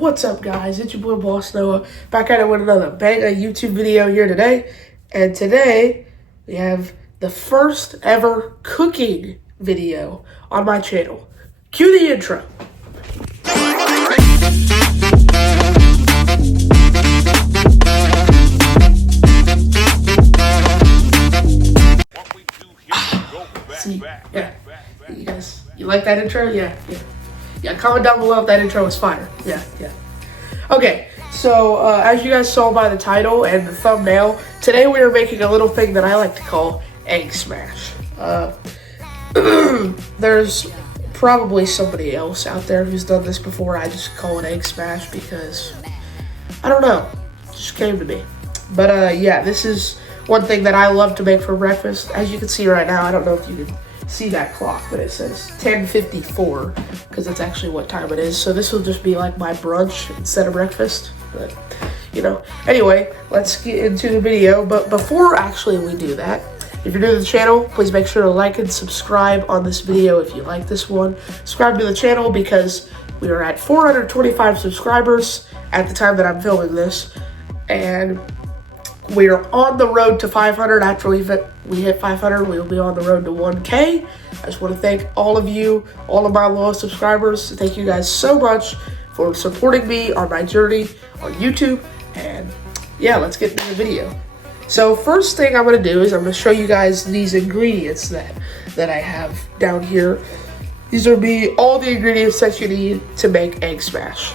What's up, guys? It's your boy Boss Noah back at it with another banger YouTube video here today. And today we have the first ever cooking video on my channel. Cue the intro. See, yeah, you guys, you like that intro? Yeah. Comment down below if that intro was fire. Yeah. Okay, so as you guys saw by the title and the thumbnail, today we are making a little thing that I like to call egg smash. There's probably somebody else out there who's done this before. I just call it egg smash because, I don't know, it just came to me. But yeah, this is one thing that I love to make for breakfast. As you can see right now, I don't know if you can see that clock, but it says 10:54 because that's actually what time it is. So this will just be like my brunch instead of breakfast. But you know, anyway, let's get into the video. But before actually we do that, if you're new to the channel, please make sure to like and subscribe on this video if you like this one. Subscribe to the channel because we are at 425 subscribers at the time that I'm filming this, and we are on the road to 500. After we hit 500, we will be on the road to 1K. I just want to thank all of you, all of my loyal subscribers. Thank you guys so much for supporting me on my journey on YouTube. And yeah, let's get into the video. So first thing I'm going to do is I'm going to show you guys these ingredients that I have down here. These will be all the ingredients that you need to make egg smash.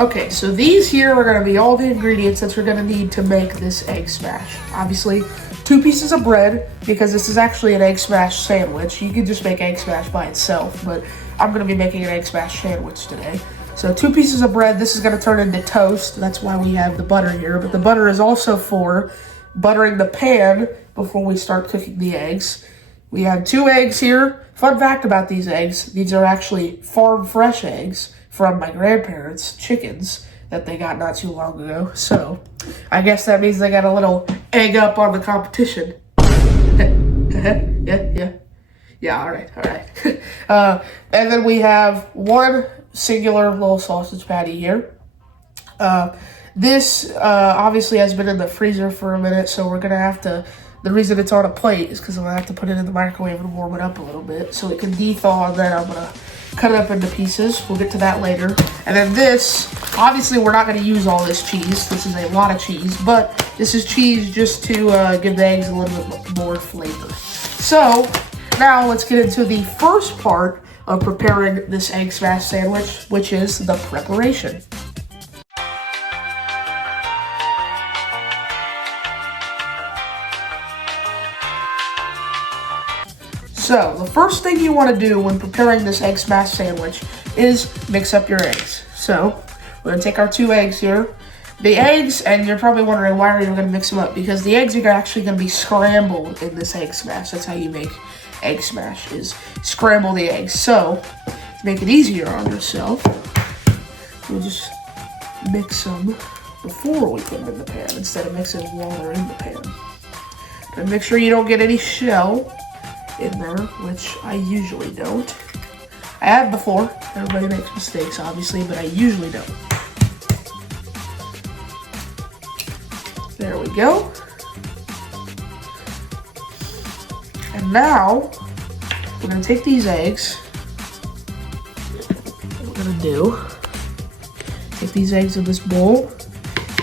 Okay, so these here are going to be all the ingredients that you're going to need to make this egg smash. Obviously, 2 pieces of bread, because this is actually an egg smash sandwich. You could just make egg smash by itself, but I'm going to be making an egg smash sandwich today. So 2 pieces of bread. This is going to turn into toast. That's why we have the butter here, but the butter is also for buttering the pan before we start cooking the eggs. We have 2 eggs here. Fun fact about these eggs, these are actually farm fresh eggs from my grandparents' chickens that they got not too long ago. So I guess that means they got a little egg up on the competition. Yeah, all right. And then we have 1 singular little sausage patty here. This obviously has been in the freezer for a minute, so we're gonna have to, the reason it's on a plate is because I'm gonna have to put it in the microwave and warm it up a little bit so it can de-thaw, and then I'm gonna cut it up into pieces. We'll get to that later. And then this, obviously we're not going to use all this cheese. This is a lot of cheese, but this is cheese just to give the eggs a little bit more flavor. So now let's get into the first part of preparing this egg smash sandwich, which is the preparation. So, the first thing you want to do when preparing this egg smash sandwich is mix up your eggs. So, we're going to take our 2 eggs here. The eggs, and you're probably wondering why are you going to mix them up? Because the eggs are actually going to be scrambled in this egg smash. That's how you make egg smash, is scramble the eggs. So, to make it easier on yourself, we'll just mix them before we put them in the pan instead of mixing while they're in the pan. And make sure you don't get any shell in there, which I usually don't. I have before. Everybody makes mistakes, obviously, but I usually don't. There we go. And now, we're going to take these eggs. What we're going to do, take these eggs in this bowl.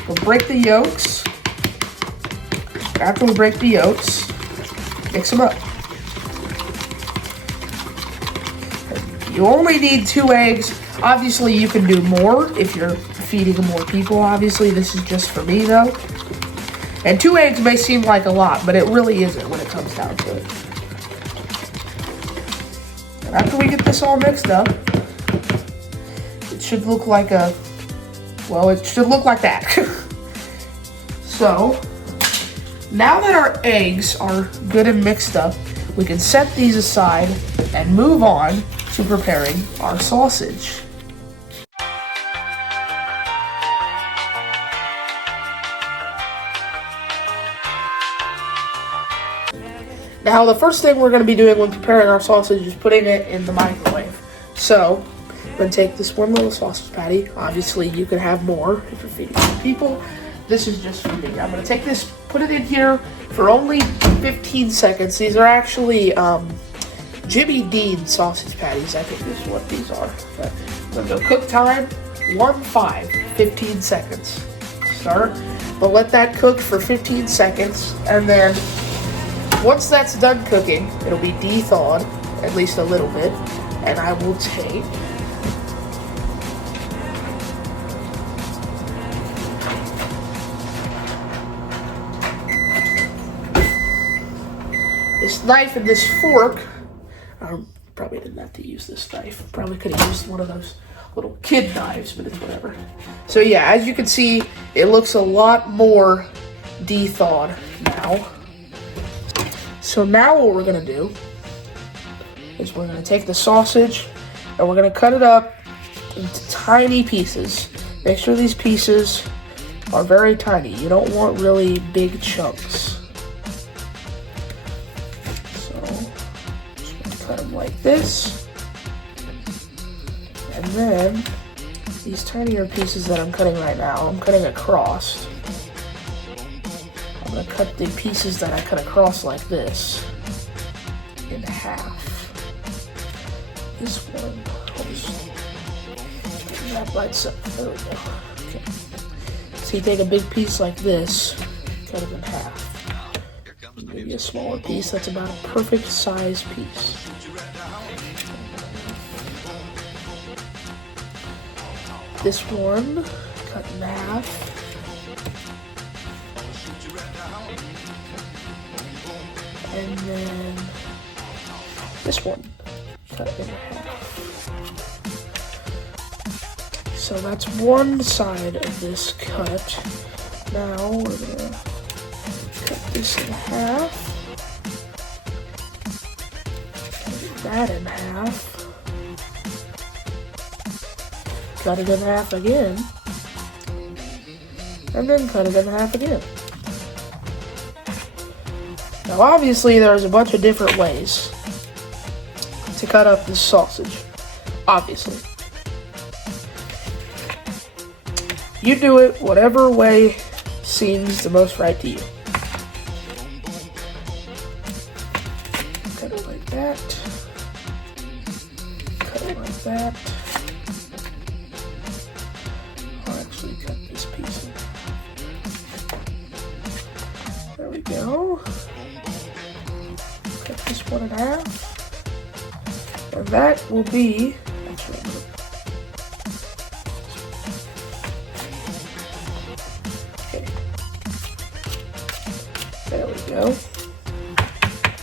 We'll break the yolks. After we break the yolks, mix them up. You only need 2 eggs. Obviously, you can do more if you're feeding more people. Obviously, this is just for me, though. And 2 eggs may seem like a lot, but it really isn't when it comes down to it. And after we get this all mixed up, it should look like a, well, it should look like that. So, now that our eggs are good and mixed up, we can set these aside and move on to preparing our sausage. Now, the first thing we're going to be doing when preparing our sausage is putting it in the microwave. So, I'm going to take this one little sausage patty. Obviously, you could have more if you're feeding other people. This is just for me. I'm going to take this, put it in here for only 15 seconds. These are actually Jimmy Dean sausage patties, I think is what these are. But I'm going to go cook time, 15 seconds. Start. But let that cook for 15 seconds, and then once that's done cooking, it'll be de-thawed, at least a little bit, and I will take this knife and this fork. Probably didn't have to use this knife. Probably could have used one of those little kid knives, but it's whatever. So yeah, as you can see, it looks a lot more de-thawed now. So now what we're gonna do is we're gonna take the sausage and we're gonna cut it up into tiny pieces. Make sure these pieces are very tiny. You don't want really big chunks. So just gonna cut them like this. And then, these tinier pieces that I'm cutting right now, I'm cutting across. I'm going to cut the pieces that I cut across like this in half. This one, I'll just do that by itself. There we go. Okay. So you take a big piece like this, cut it in half. Maybe a smaller piece, that's about a perfect size piece. This one, cut in half. And then this one, cut in half. So that's one side of this cut. Now we're gonna cut this in half. Cut that in half. Cut it in half again, and then cut it in half again. Now obviously there's a bunch of different ways to cut up this sausage, obviously. You do it whatever way seems the most right to you. Cut it like that, cut it like that. Cut this piece in. There we go. Cut this one in half. And that will be, actually, okay. There we go.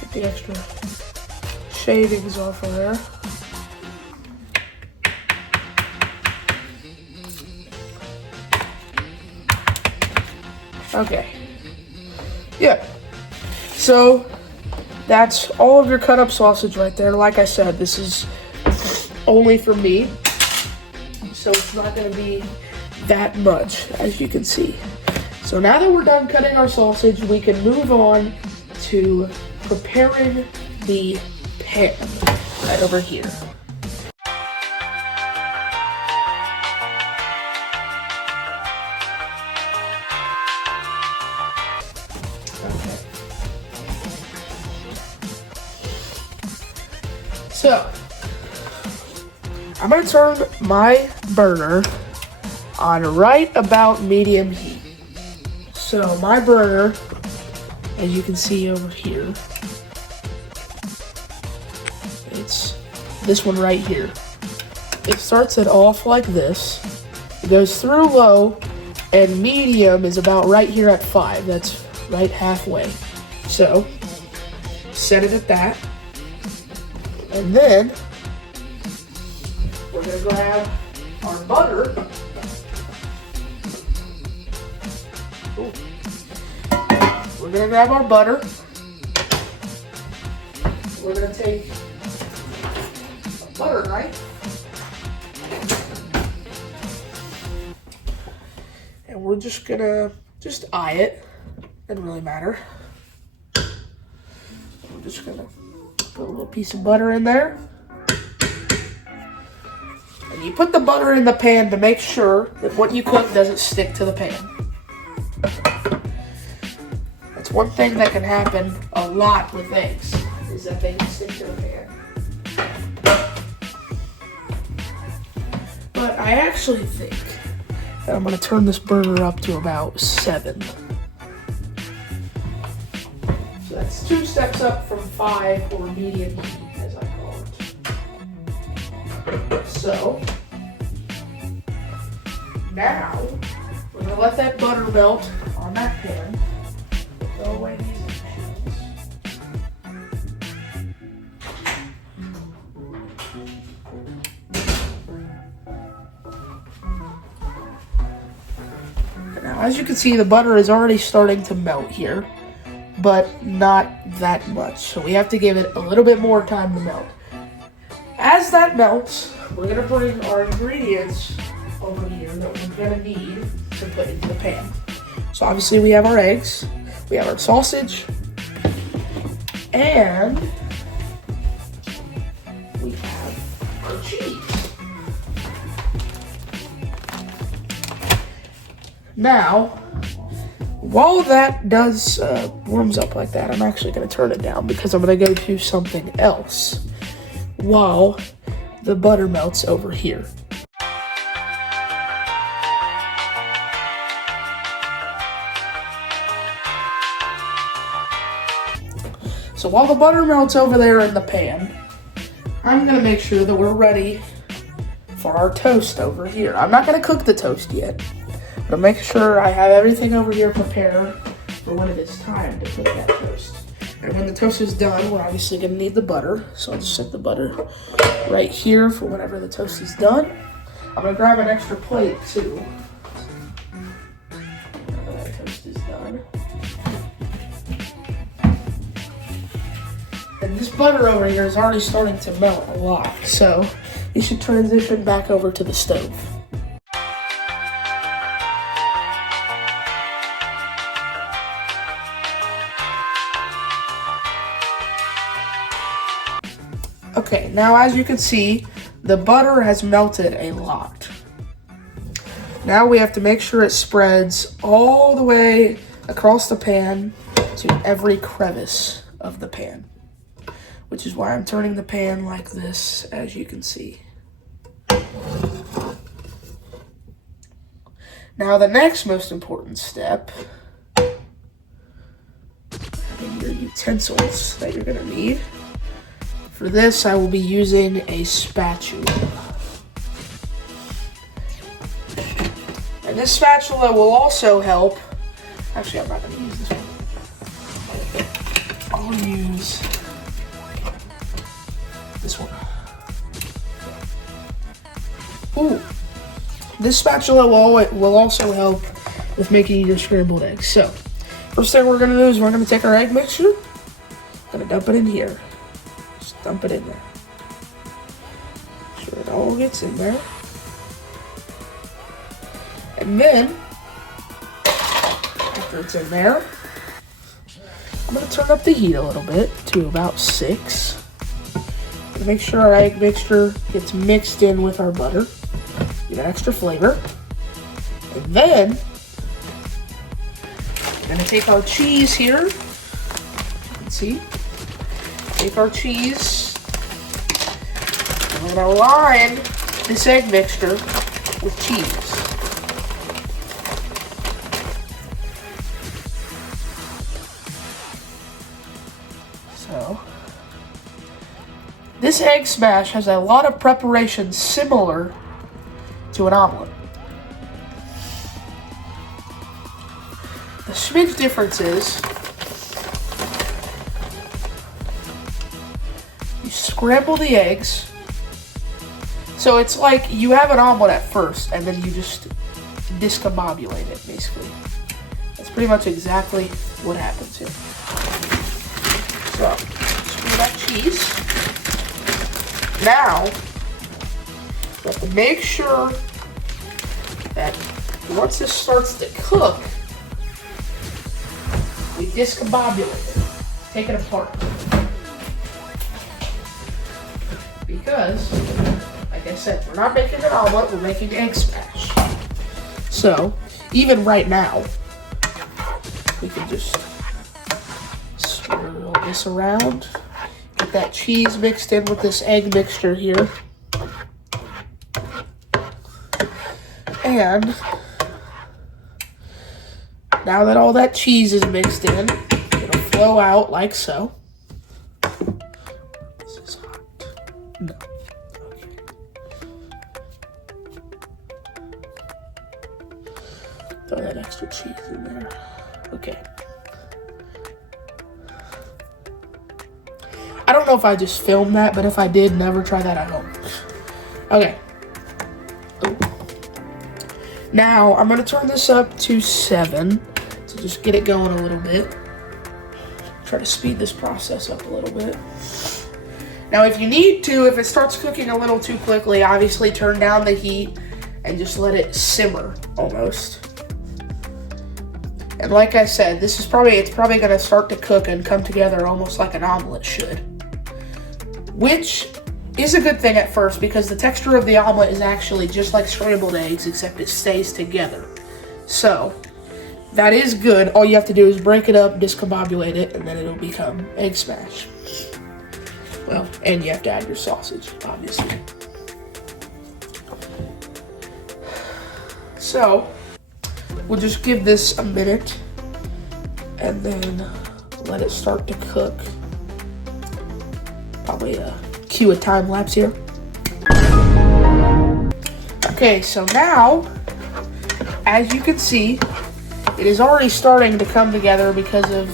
Get the extra shavings off of there. Okay. Yeah. So that's all of your cut up sausage right there. Like I said, this is only for me. So it's not going to be that much, as you can see. So now that we're done cutting our sausage, we can move on to preparing the pan right over here. So, I'm going to turn my burner on right about medium heat. So, my burner, as you can see over here, it's this one right here. It starts it off like this. It goes through low, and medium is about right here at 5. That's right halfway. So, set it at that. And then, we're going to grab our butter. Ooh. We're going to grab our butter. We're going to take a butter knife. And we're just going to eye it. Doesn't really matter. I'm just gonna put a little piece of butter in there. And you put the butter in the pan to make sure that what you cook doesn't stick to the pan. That's one thing that can happen a lot with eggs, is that they can stick to the pan. But I actually think that I'm gonna turn this burner up to about 7. So that's 2 steps up from 5, or medium heat, as I call it. So, now, we're gonna let that butter melt on that pan. Throw away these machines. Now, as you can see, the butter is already starting to melt here, but not that much. So we have to give it a little bit more time to melt. As that melts, we're gonna bring our ingredients over here that we're gonna need to put into the pan. So obviously we have our eggs, we have our sausage, and we have our cheese. Now, while that does warms up like that, I'm actually going to turn it down because I'm going to go do something else while the butter melts over here. So while the butter melts over there in the pan, I'm going to make sure that we're ready for our toast over here. I'm not going to cook the toast yet, but make sure I have everything over here prepared for when it is time to cook that toast. And when the toast is done, we're obviously going to need the butter. So I'll just set the butter right here for whenever the toast is done. I'm going to grab an extra plate too. Whenever that toast is done. And this butter over here is already starting to melt a lot. So you should transition back over to the stove. Okay, now as you can see, the butter has melted a lot. Now we have to make sure it spreads all the way across the pan to every crevice of the pan, which is why I'm turning the pan like this, as you can see. Now the next most important step, having your utensils that you're gonna need. For this, I will be using a spatula. And this spatula will also help. Actually, I'm not going to use this one. I'll use this one. Ooh. This spatula will also help with making your scrambled eggs. So, first thing we're going to do is we're going to take our egg mixture. Going to dump it in here. Dump it in there. Make sure it all gets in there. And then, after it's in there, I'm going to turn up the heat a little bit to about 6. To make sure our egg mixture gets mixed in with our butter. Give it extra flavor. And then, I'm going to take our cheese here. You can see. Take our cheese, and we're going to line this egg mixture with cheese. So, this egg smash has a lot of preparation similar to an omelet. The smidge difference is scramble the eggs. So it's like you have an omelet at first and then you just discombobulate it, basically. That's pretty much exactly what happens here. So, screw that cheese. Now, you have to make sure that once this starts to cook, we discombobulate it. Take it apart. because, like I said, we're not making an omelet, we're making egg smash. So, even right now, we can just swirl this around, get that cheese mixed in with this egg mixture here. And now that all that cheese is mixed in, it'll flow out like so. This is hot. No. Okay. Throw that extra cheese in there. Okay. I don't know if I just filmed that, but if I did, never try that at home. Okay. Ooh. Now, I'm going to turn this up to 7 to just get it going a little bit. Try to speed this process up a little bit. Now, if you need to, if it starts cooking a little too quickly, obviously turn down the heat and just let it simmer almost. And like I said, it's probably going to start to cook and come together almost like an omelet should. Which is a good thing at first because the texture of the omelet is actually just like scrambled eggs, except it stays together. So, that is good. All you have to do is break it up, discombobulate it, and then it'll become egg smash. Well, and you have to add your sausage, obviously. So, we'll just give this a minute and then let it start to cook. Probably cue a time lapse here. Okay, so now, as you can see, it is already starting to come together because of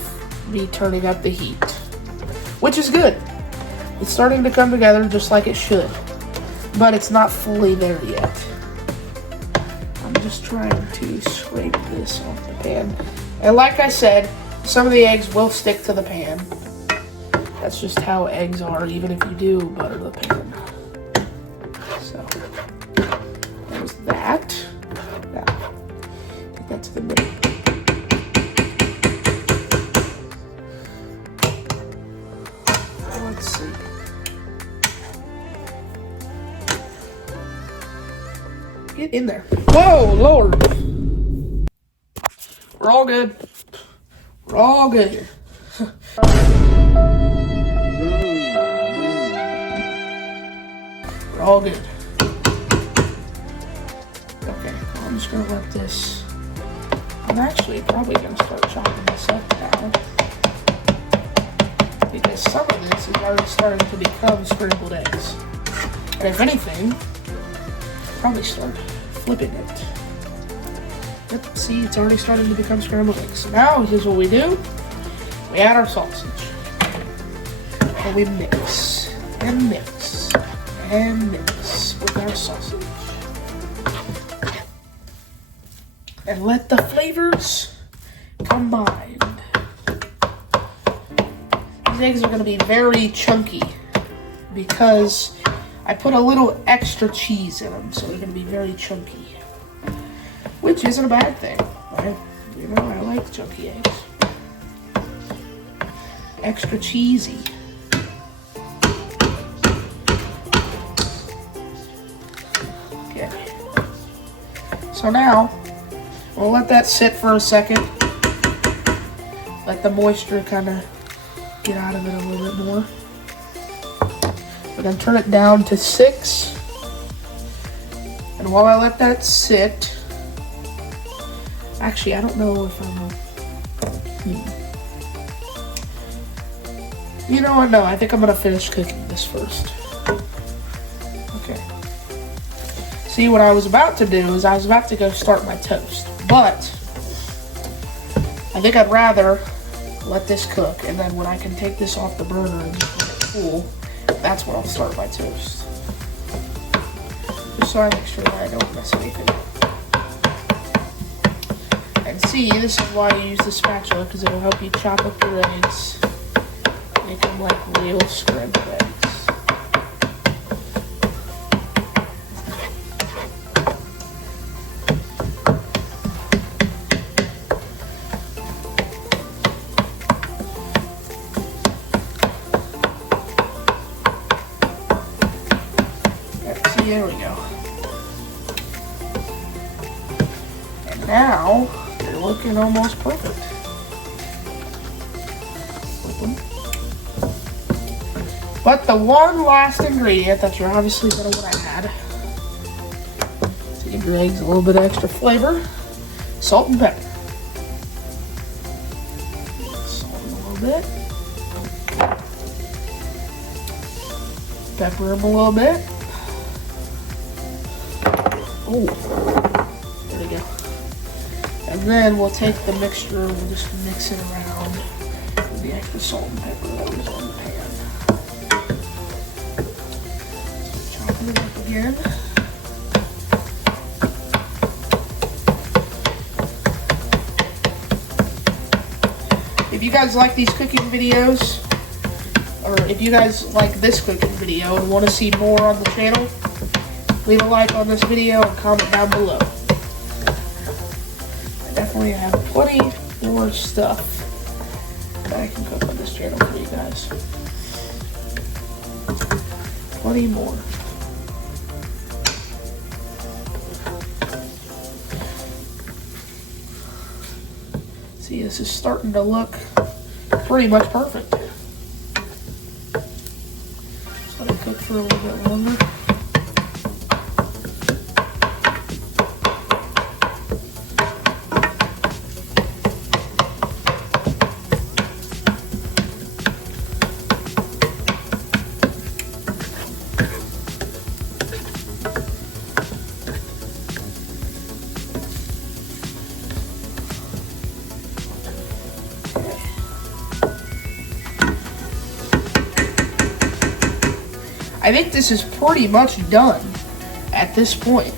me turning up the heat, which is good. It's starting to come together just like it should, but it's not fully there yet. I'm just trying to scrape this off the pan. And like I said, some of the eggs will stick to the pan. That's just how eggs are, even if you do butter the pan. So, there's that. Now, take that to the middle. Let's see. Get in there. Whoa, Lord. We're all good. We're all good here. We're all good. Okay, I'm just gonna let this. I'm actually probably gonna start chopping this up now, because some of this is already starting to become scrambled eggs. And if anything, I'll probably start flipping it. Yep, see, it's already starting to become scrambled eggs. So now, here's what we do. We add our sausage. And we mix, and mix, and mix with our sausage. And let the flavors combine. These eggs are going to be very chunky because I put a little extra cheese in them, so they're going to be very chunky. Which isn't a bad thing. I like chunky eggs. Extra cheesy. Okay. So now, we'll let that sit for a second. Let the moisture kind of get out of it a little bit more. We're going to turn it down to 6. And while I let that sit, actually, I don't know if I'm... You know what? No, I think I'm going to finish cooking this first. Okay. See, what I was about to do is I was about to go start my toast. But I think I'd rather let this cook, and then when I can take this off the burner and just let it cool, that's when I'll start my toast. Just so I make sure that I don't mess anything up. And see, this is why you use the spatula, because it'll help you chop up your eggs. Make them like real scrambled eggs. there we go. And now, they're looking almost perfect. But the one last ingredient that you're obviously going to want to add to give your eggs a little bit of extra flavor, salt and pepper. Salt them a little bit. Pepper them a little bit. Oh, there we go. And then we'll take the mixture, we'll just mix it around with the extra salt and pepper that was on the pan. Chop it up again. If you guys like these cooking videos, or if you guys like this cooking video and want to see more on the channel, leave a like on this video and comment down below. I definitely have plenty more stuff that I can cook on this channel for you guys. Plenty more. See, this is starting to look pretty much perfect. Just let it cook for a little bit longer. I think this is pretty much done at this point.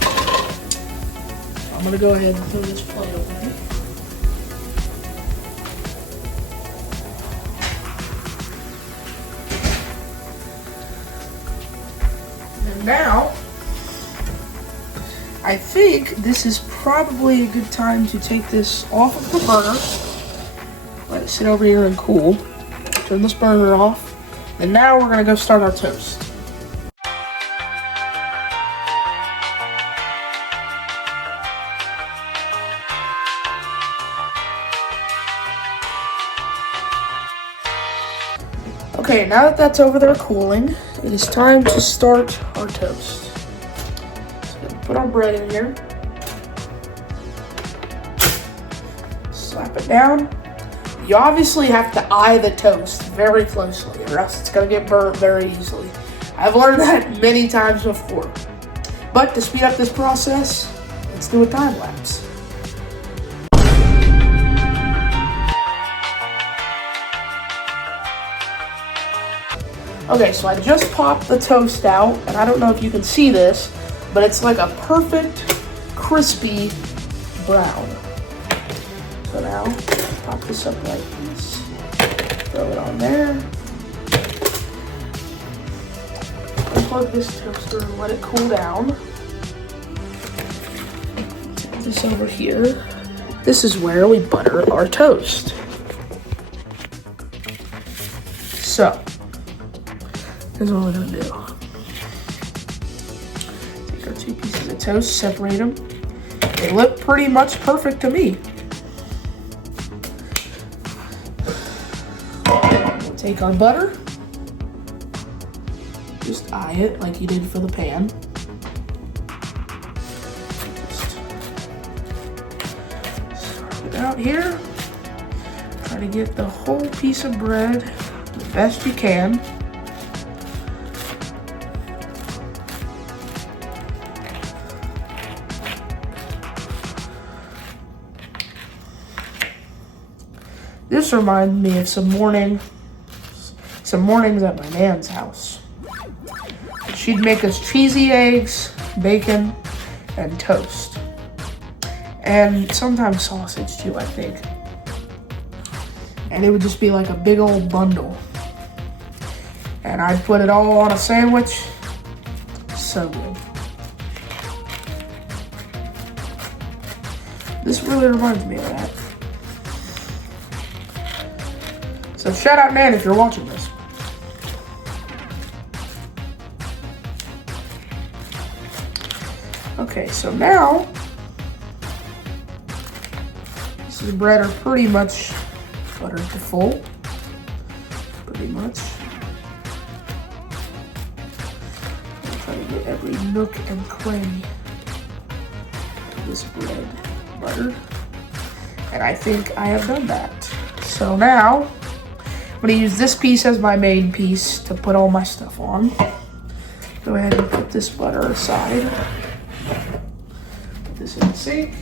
So I'm gonna go ahead and throw this plate away. And now, I think this is probably a good time to take this off of the burner. Let it sit over here and cool. Turn this burner off. And now we're gonna go start our toast. Okay, now that that's over there cooling, it is time to start our toast. So we're gonna put our bread in here. Slap it down. You obviously have to eye the toast very closely, or else it's going to get burnt very easily. I've learned that many times before. But to speed up this process, let's do a time lapse. Okay, so I just popped the toast out, and I don't know if you can see this, but it's like a perfect, crispy brown. So now, pop this up like this, throw it on there, unplug this toaster and let it cool down. Take this over here. This is where we butter our toast. So, here's what we're gonna do. Take our 2 pieces of toast, separate them. They look pretty much perfect to me. Take our butter, just eye it like you did for the pan. Just start it out here. Try to get the whole piece of bread the best you can. This reminds me of some mornings at my nan's house. She'd make us cheesy eggs, bacon, and toast. And sometimes sausage too, I think. And it would just be like a big old bundle. And I'd put it all on a sandwich. So good. This really reminds me of that. So shout out Nan if you're watching this. Okay, so now these bread are pretty much buttered to full. Pretty much. I'm trying to get every nook and cranny of this bread buttered. And I think I have done that. So now, I'm gonna use this piece as my main piece to put all my stuff on. Go ahead and put this butter aside. Put this in the sink.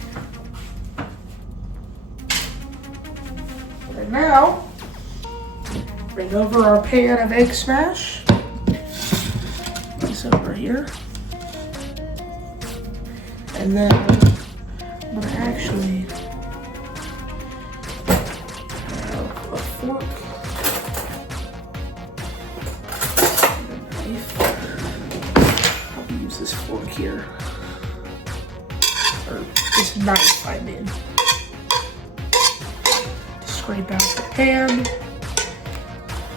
And now, bring over our pan of egg smash. Put this over here. And then I'm gonna actually have a fork and a knife. I'll use this fork here. Or this knife, I mean. Scrape out the pan.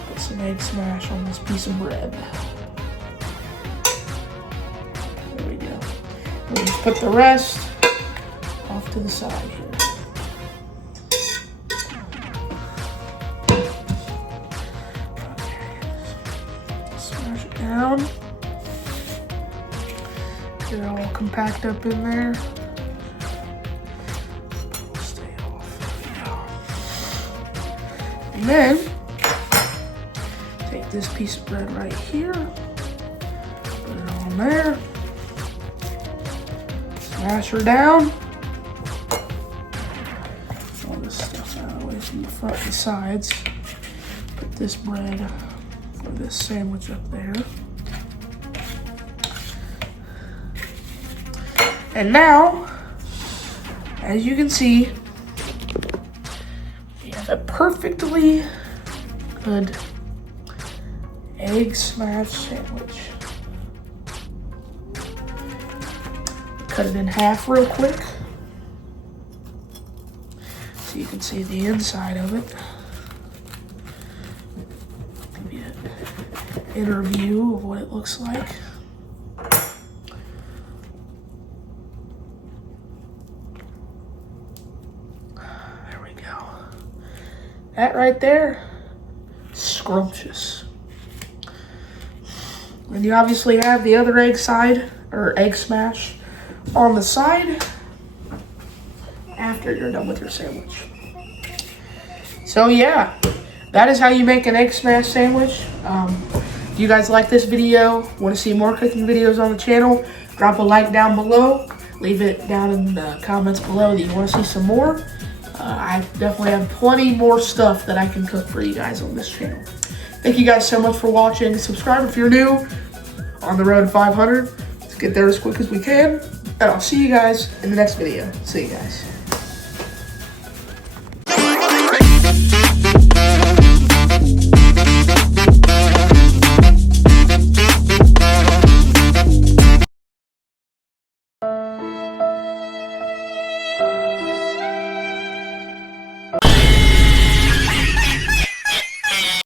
Put some egg smash on this piece of bread. There we go. We'll just put the rest off to the side here. Okay. Smash it down. Get it all compact up in there. And then, take this piece of bread right here, put it on there, smash her down, all this stuff out of the way from the front and sides, put this bread for this sandwich up there. And now, as you can see, a perfectly good egg smash sandwich. Cut it in half real quick so you can see the inside of it. Give you an inner view of what it looks like. That right there, scrumptious. And you obviously have the other egg side, or egg smash, on the side after you're done with your sandwich. So yeah, that is how you make an egg smash sandwich. If you guys like this video, want to see more cooking videos on the channel, drop a like down below. Leave it down in the comments below that you want to see some more. I definitely have plenty more stuff that I can cook for you guys on this channel. Thank you guys so much for watching. Subscribe if you're new. On the road to 500. Let's get there as quick as we can. And I'll see you guys in the next video. See you guys.